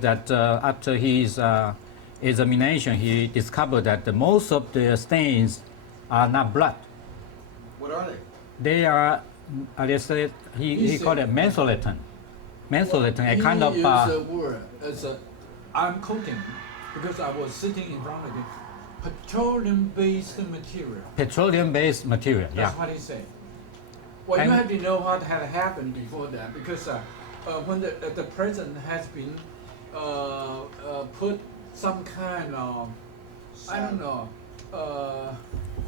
that after his examination, he discovered that most of the stains are not blood. What are they? They are, they say, he called it mentholatum. Mentholatum, a kind of. He used the word as a, I'm quoting because I was sitting in front of it. Petroleum-based material. Petroleum-based material. That's Yeah. what he said. Well, And you have to know what had happened before that because when the president has been put some kind of, I don't know,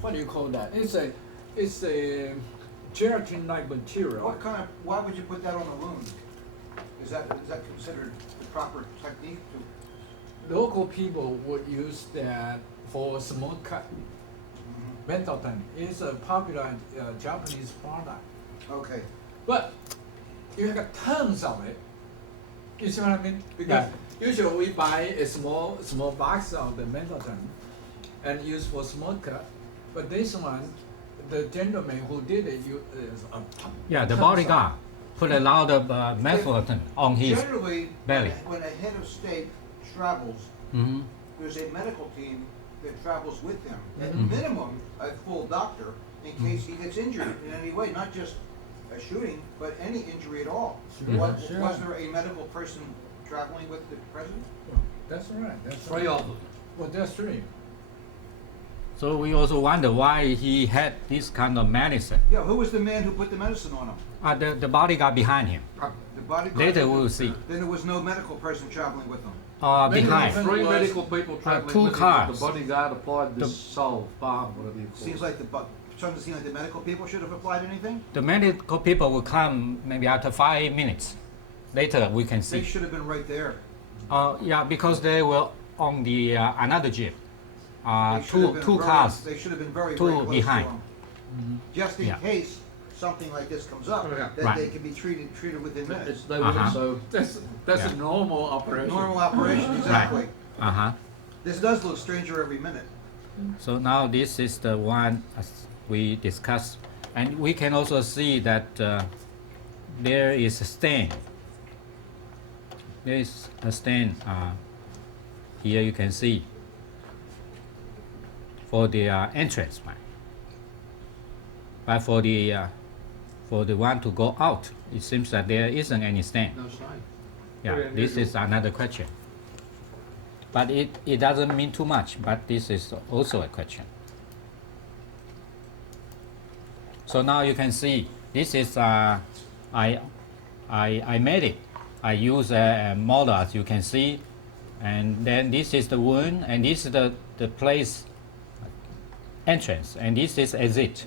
what do you call that? It's a gelatin-like material. What kind of? Why would you put that on a wound? Is that considered the proper technique to? Local people would use that for small cut. Mentholatum is a popular Japanese product, Okay. but you have tons of it. You see what I mean? Because usually we buy a small box of the mentholatum and use for small cut, but this one, the gentleman who did it, Yeah, the bodyguard put a lot of mentholatum on his Generally, belly. when a head of state travels, Mm-hmm. there's a medical team that travels with him. At Mhm. minimum, a full doctor in case he gets injured in any way, not just a shooting, but any injury at all. Sure. Sure. Was there a medical person traveling with the president? That's right. That's Three right. of them. Well, that's three. So we also wonder why he had this kind of medicine. Yeah, who was the man who put the medicine on him? The bodyguard behind him. The bodyguard? Later we will see. Then there was no medical person traveling with him. Behind. Three was- medical people traveling two with him. cars. The bodyguard applied The- this salve, balm, whatever you call Seems it. like starting to seem like the medical people should have applied anything. The medical people will come maybe after 5 minutes. Later we can They see. should have been right there. Yeah, because they were on the another jeep. They should have been Two very- cars. They should have been very, two very close behind. to him. Just in Yeah. case something like this comes up, Yeah. that Right. they can be treated within minutes. They wouldn't, Uh-huh. so That's Yeah. a normal operation. Normal operation, exactly. Uh-huh. This does look stranger every minute. So now this is the one as we discussed, and we can also see that there is a stain. There is a stain. Here you can see for the entrance one, but for the one to go out, it seems that there isn't any stain. no sign. Yeah, Very this unusual. is another question. But it doesn't mean too much, but this is also a question. So now you can see, this is, I made it. I use a model, as you can see, and then this is the wound, and this is the place entrance, and this is exit.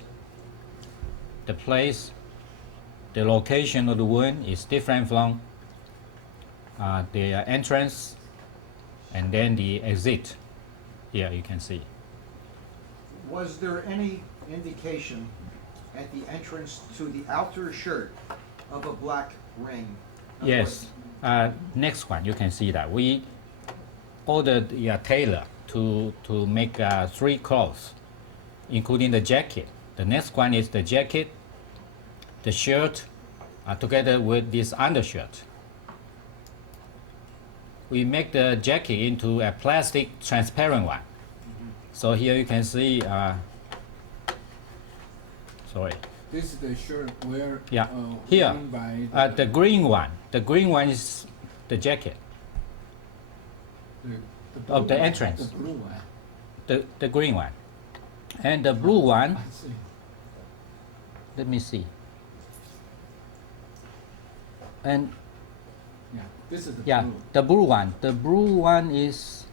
The place, the location of the wound is different from the entrance and then the exit. Here you can see. Was there any indication at the entrance to the outer shirt of a black ring? In other Yes. Next one, you can see that we ordered the tailor to make 3 clothes, including the jacket. The next one is the jacket, the shirt, together with this undershirt. We make the jacket into a plastic transparent one. So here you can see, sorry, This is the shirt where Yeah. Here, worn by the green one. The green one is the jacket, the of the blue one, entrance. The blue one. the green one. And the blue one, I see. let me see. And Yeah, this is the yeah, blue. the blue one. The blue one is,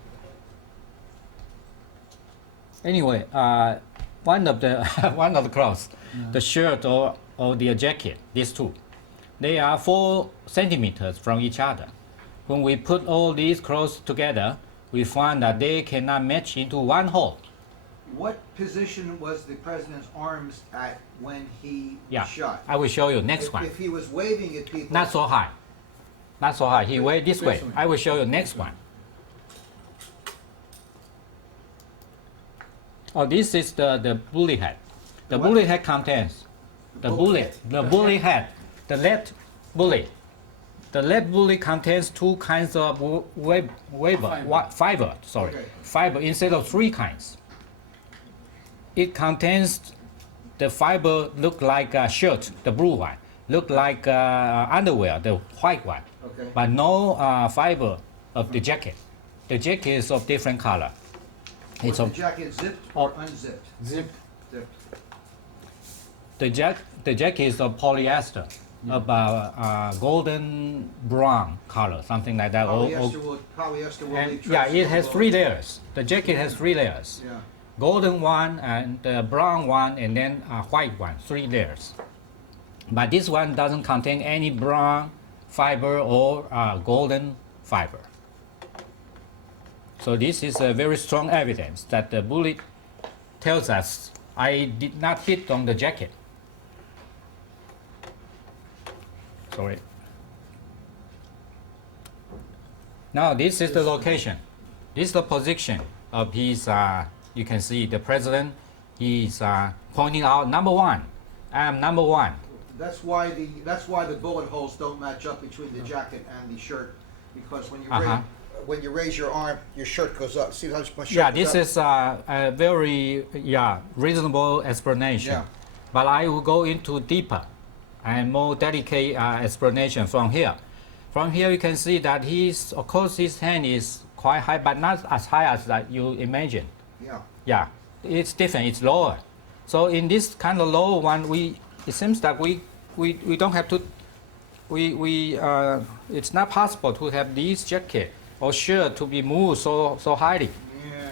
anyway, one of the one of the clothes, the shirt or the jacket, these two, they are 4 centimeters from each other. When we put all these clothes together, we find that they cannot match into one hole. What position was the president's arms at when he Yeah, shot? I will show you next If- one. If he was waving at people. Not so high. Not so high. He went this way. This way. I will show you next one. Oh, this is the bullet head. The What? bullet head contains the bullet bullet, head. the bullet head, the lead bullet. The lead bullet contains two kinds of fiber. Sorry, Okay. fiber instead of three kinds. It contains the fiber look like a shirt, the blue one, look like underwear, the white one, Okay. but no fiber of the jacket. The jacket is of different color. Was It's the of jacket zipped Oh. or unzipped? Zip. Zipped. the jacket is of polyester, about golden brown color, something like that. Polyester will And leave yeah, traces it on has clothes. 3 layers. The jacket has 3 layers. Yeah. Golden one and the brown one and then white one, 3 layers. But this one doesn't contain any brown fiber or golden fiber. So this is a very strong evidence that the bullet tells us I did not hit on the jacket. Sorry. Now this is the location. This is the position of his, you can see the president, he's pointing out number 1. I am number 1. That's why the bullet holes don't match up between the jacket and the shirt, because when you raise your arm, your shirt goes up. See how my shirt Yeah, goes this up? is a very reasonable explanation. Yeah. But I will go into deeper and more delicate explanation from here. From here you can see that of course his hand is quite high, but not as high as that you imagine. Yeah. Yeah, it's different, it's lower. So in this kind of low one, it seems that we don't have to, it's not possible to have this jacket or shirt to be moved so highly.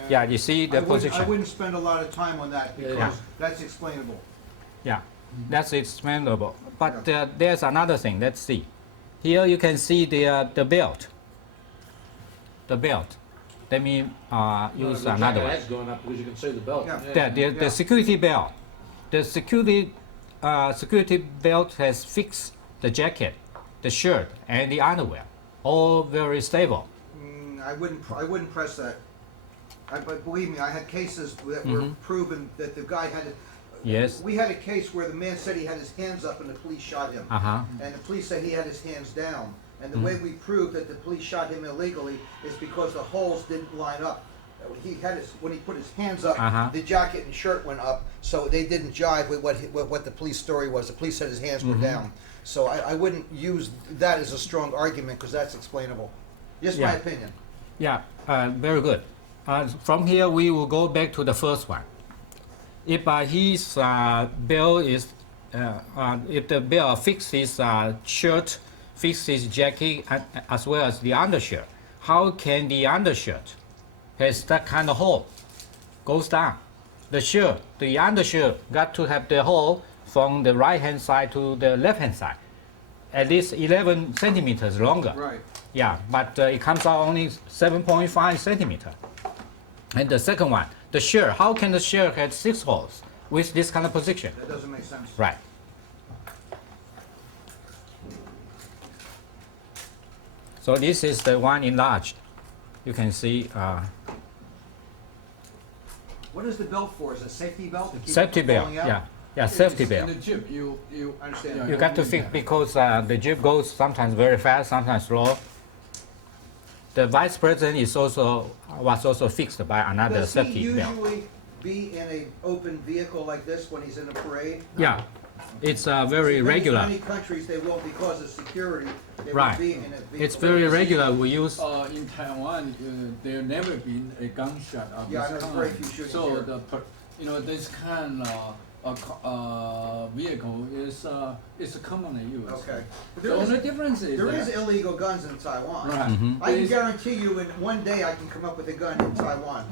Yeah, you see the position. I wouldn't spend a lot of time on that because Yeah. that's explainable. Yeah, that's explainable. But there's another thing. Let's see. Here you can see the belt. The belt. Let me use the another jacket one. has gone up because you can see the belt. Yeah. The security belt. The security belt has fixed the jacket, the shirt, and the underwear, all very stable. I wouldn't press that. But believe me, I had cases that were proven that the guy had. Yes. We had a case where the man said he had his hands up and the police shot him. And the police said he had his hands down. And the way we proved that the police shot him illegally is because the holes didn't line up. When he put his hands up, the jacket and shirt went up, so they didn't jive with what the police story was. The police said his hands were down. So I wouldn't use that as a strong argument because that's explainable. Just my Yeah. opinion. Yeah, very good. From here, we will go back to the first one. If his belt is, if the belt fixes shirt, fixes jacket, as well as the undershirt, how can the undershirt has that kind of hole? Goes down. The undershirt got to have the hole from the right hand side to the left hand side, at least 11 centimeters longer. Right. Yeah, but it comes out only 7.5 centimeter. And the second one, the shirt. How can the shirt have 6 holes with this kind of position? That doesn't make sense. Right. So this is the one enlarged. You can see What is the belt for? Is it a safety belt? To keep safety it from belt. falling out? Yeah, safety In belt. the Jeep, you I understand. You got to fix because the jeep goes sometimes very fast, sometimes slow. The vice president was also fixed by another Does he safety belt. usually be in an open vehicle like this when he's in a parade? Yeah, it's very See, regular. Many countries, they will, because of security, they Right. will be in a vehicle. It's very regular. We use in Taiwan, there never been a gunshot of Yeah, I this know, kind. very few shootings So here. this kind of vehicle is commonly used. Okay. The only difference is There that- is illegal guns in Taiwan. Right. Mm-hmm. I can guarantee you in one day I can come up with a gun in Taiwan.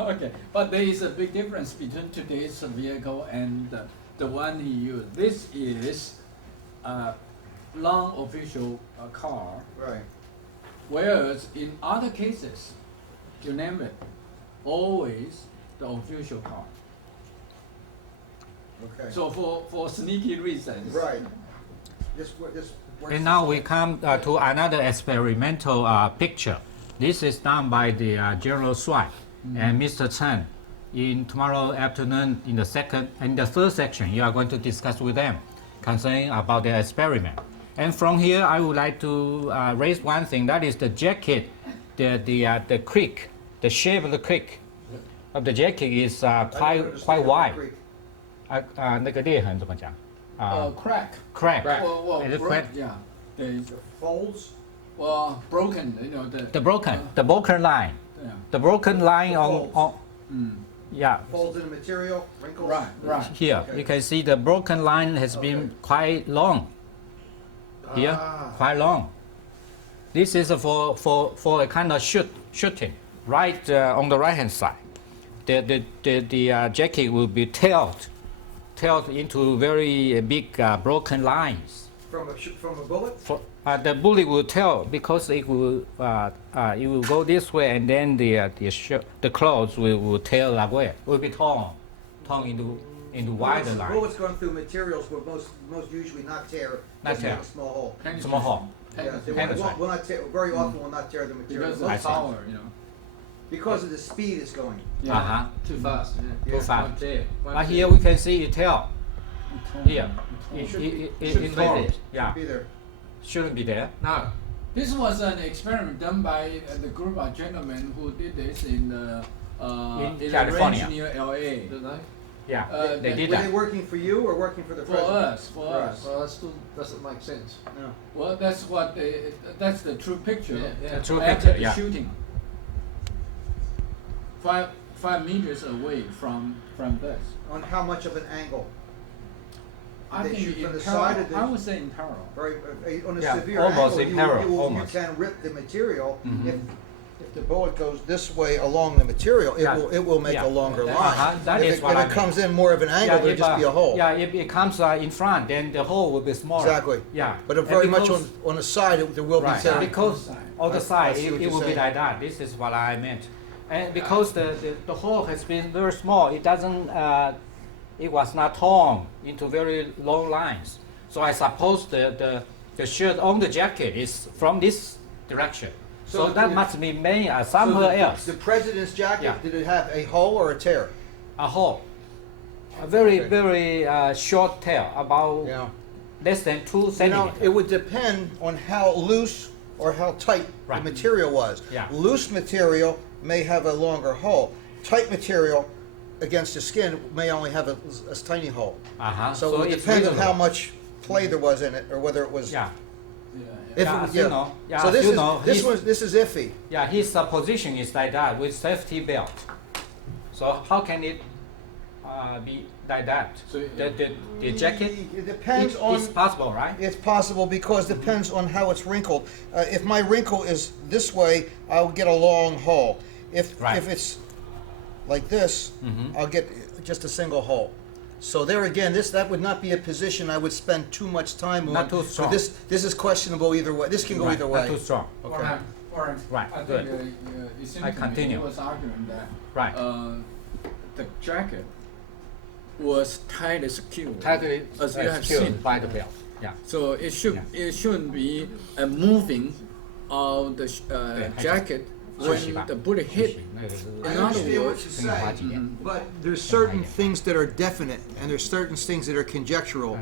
Okay, but there is a big difference between today's vehicle and the one he used. This is a non-official car, Right. whereas in other cases, you name it, always the official car. Okay. So for sneaky reasons. Right. This works. And now we come to another experimental picture. This is done by the General Shuai and Mr. Chen. In tomorrow afternoon, in the third section, you are going to discuss with them concerning about their experiment. And from here, I would like to raise one thing. That is the jacket, the creek, the shape of the creek of the jacket is quite wide. 那个裂痕怎么讲crack. Crack. Well, Is it crack? yeah. The Folds? well, broken. You know The broken line. Yeah. The broken line Folds. yeah. Folds in the material, wrinkles? Right. Here you can see the broken line has been quite long. Here, quite long. This is for a kind of shooting. Right on the right hand side, the jacket will be tailed into very big broken lines. From a bullet? The bullet will tail because it will go this way, and then the clothes will tail away. Will be torn into wider lines. Bullets going through materials will most usually not tear. Not just tear. make a small hole. Small hole. Yeah, they Penetrate. will not tear. Very often will not tear the material Because of I the see. power, you know. because of the speed it's going. Uh-huh. Too fast. Yeah. Too fast. One tear. But here we can see it tail. Here. Should It formed. Yeah. Be there. Shouldn't be there. No. This was an experiment done by the group of gentlemen who did this in the In California. range near LA. Did they? Yeah. They did Were they that. working for you or working for the For president? us, for us. Well, that still doesn't make sense. No. Well, that's the true picture. Yeah. The true After picture. the Yeah. shooting. 5 meters away from this. On how much of an angle? I They think shoot in from the parallel. side of the- I would say in parallel. Very on a Yeah, severe almost angle, in parallel, you almost. can rip the material. Mhm. If the bullet goes this way along the material, it will make Yeah. a longer That- line. that if is it, what if I it mean. comes in more of an angle, there'll just be a hole. Yeah, if it comes in front, then the hole will be smaller. Exactly. Yeah. But And very much because- on the side, there will be Right. tearing. Because on the I side, see what it you're will be saying. like that. This is what I meant. And because the hole has been very small, it doesn't. It was not torn into very long lines. So I suppose the shirt on the jacket is from this direction. So So that the- must be made So somewhere the, else. The president's jacket, Yeah. did it have a hole or a tear? A hole. A very Okay. very short tail, about Yeah. less than 2 You know, centimeters. it would depend on how loose or how tight Right. the material was. Yeah. Loose material may have a longer hole. Tight material against the skin may only have a tiny hole. Uh-huh. So, it would it's depend on how reasonable. much play there was in it, or whether it was. Yeah. If Yeah, it was, as you know. Yeah, so as this you is know, this is iffy. Yeah, his position is like that with safety belt. So how can it be like that? So, The jacket. It depends on. It's possible, right? It's possible because it depends on how it's wrinkled. If my wrinkle is this way, I'll get a long hole. Right. If it's like this, I'll get just a single hole. So there again, that would not be a position I would spend too much time on. Not too So strong. this is questionable either way. This can go Right, either way. Not too strong. Okay. Right, I good. think it seemed I to me continue. he was arguing that Right. the jacket was tightly secured. Tightly as you have secured seen. by the belt. Yeah. So Yeah. it shouldn't be a moving of the jacket when the bullet hit. I In other understand what words, you say, but there's certain things that are definite and there's certain things that are conjectural.